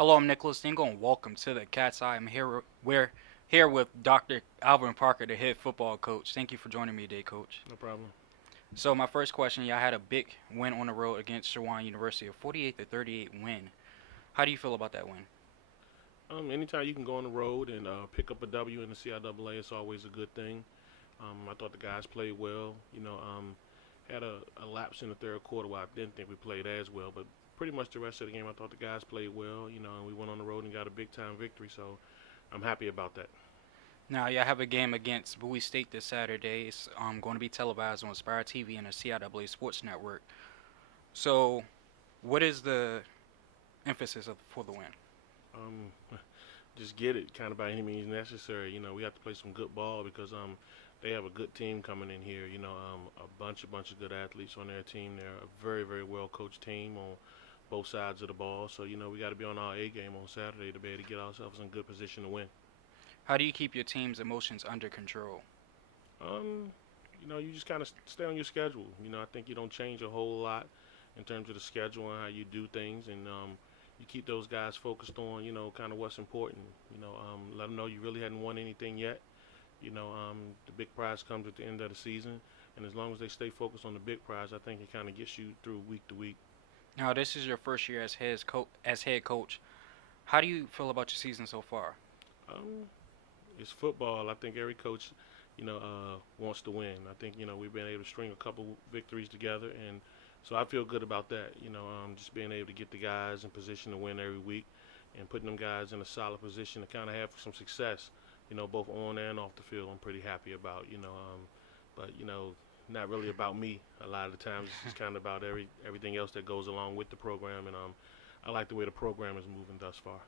Hello, I'm Nicholas Dingle, and welcome to the Cat's Eye. We're here with Dr. Alvin Parker, the head football coach. Thank you for joining me today, Coach. No problem. So my first question, y'all had a big win on the road against Shawan University, a 48-38 win. How do you feel about that win? Anytime you can go on the road and pick up a W in the CIAA, it's always a good thing. I thought the guys played well. Had a lapse in the third quarter where I didn't think we played as well, but pretty much the rest of the game, I thought the guys played well. And we went on the road and got a big time victory, so I'm happy about that. Now, y'all have a game against Bowie State this Saturday. It's going to be televised on Aspire TV and the CIAA Sports Network. So, what is the emphasis for the win? Um, just get it, kind of by any means necessary. We have to play some good ball because they have a good team coming in here. A bunch of good athletes on their team. They're a very very well coached team on both sides of the ball. So we got to be on our A game on Saturday to be able to get ourselves in good position to win. How do you keep your team's emotions under control? Um, you just kind of stay on your schedule. I think you don't change a whole lot in terms of the schedule and how you do things, and you keep those guys focused on, kind of what's important. Let them know you really hadn't won anything yet. The big prize comes at the end of the season, and as long as they stay focused on the big prize, I think it kind of gets you through week to week. Now, this is your first year as head coach. How do you feel about your season so far? Um, it's football. I think every coach, wants to win. I think we've been able to string a couple victories together, and so I feel good about that. Just being able to get the guys in position to win every week, and putting them guys in a solid position to kind of have some success. Both on and off the field. I'm pretty happy about. But not really about me. A lot of the times, it's just kind of about everything else that goes along with the program, and I like the way the program is moving thus far.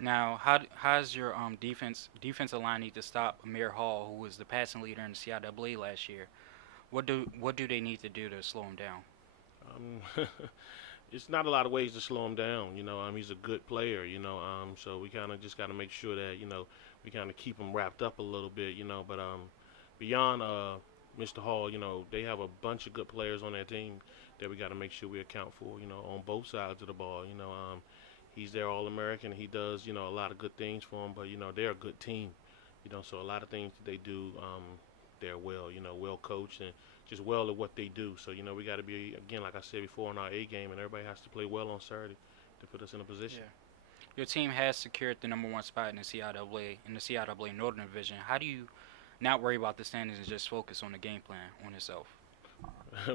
Now, how's your defensive line need to stop Amir Hall, who was the passing leader in the CIAA last year? What do they need to do to slow him down? Um, it's not a lot of ways to slow him down. He's a good player. So we kind of just got to make sure that we kind of keep him wrapped up a little bit. But beyond Mr. Hall, they have a bunch of good players on their team that we got to make sure we account for. On both sides of the ball. He's their All American. He does a lot of good things for them. But they're a good team. So a lot of things that they do, they're well coached and just well at what they do. So we got to be, again, like I said before, on our A game, and everybody has to play well on Saturday to put us in a position. Yeah. Your team has secured the number one spot in the CIAA Northern Division. How do you not worry about the standings and just focus on the game plan on itself?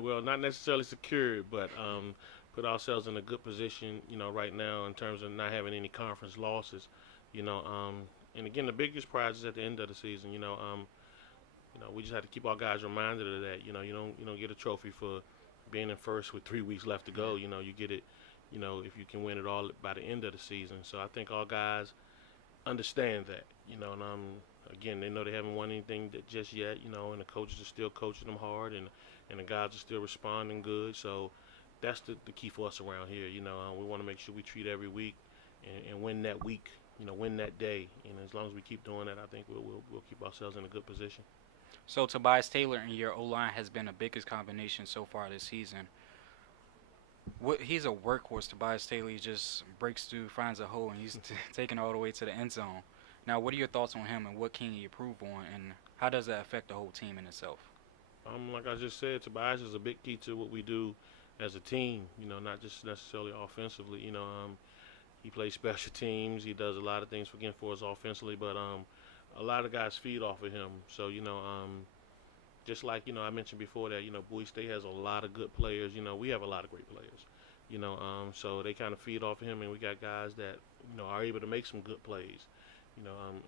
Well, not necessarily secured, but put ourselves in a good position, right now in terms of not having any conference losses. You know, um, and again, the biggest prize is at the end of the season. We just have to keep our guys reminded of that. You don't get a trophy for being in first with 3 weeks left to Yeah. go. You get it. If you can win it all by the end of the season. So I think all guys understand that. And again, they know they haven't won anything just yet. And the coaches are still coaching them hard, and the guys are still responding good. So that's the key for us around here. We want to make sure we treat every week and win that week. Win that day. And as long as we keep doing that, I think we'll keep ourselves in a good position. So Tobias Taylor in your O line has been the biggest combination so far this season. He's a workhorse. Tobias Taylor, he just breaks through, finds a hole, and he's taking it all the way to the end zone. Now, what are your thoughts on him, and what can he improve on, and how does that affect the whole team in itself? Like I just said, Tobias is a big key to what we do as a team. Not just necessarily offensively. He plays special teams. He does a lot of things again for us offensively, but a lot of guys feed off of him. So just like I mentioned before that Bowie State has a lot of good players. We have a lot of great players. So they kind of feed off of him, and we got guys that are able to make some good plays. And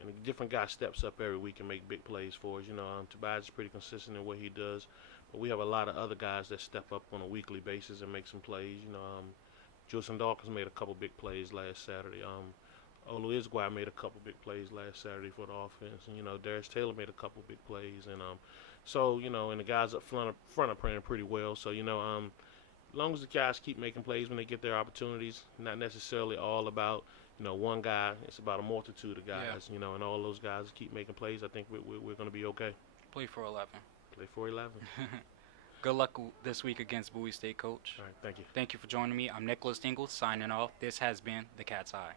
a different guy steps up every week and make big plays for us. Tobias is pretty consistent in what he does, but we have a lot of other guys that step up on a weekly basis and make some plays. Julian Dawkins made a couple big plays last Saturday. Olu Isguai made a couple big plays last Saturday for the offense, and Darius Taylor made a couple big plays, and and the guys up front are playing pretty well. So as long as the guys keep making plays when they get their opportunities, not necessarily all about one guy. It's about a multitude of Yeah, guys, and all those guys keep making plays. I think we're going to be okay. play for 11. Play for 11. Good luck this week against Bowie State, Coach. All right, thank you. Thank you for joining me. I'm Nicholas Dingle signing off. This has been the Cat's Eye.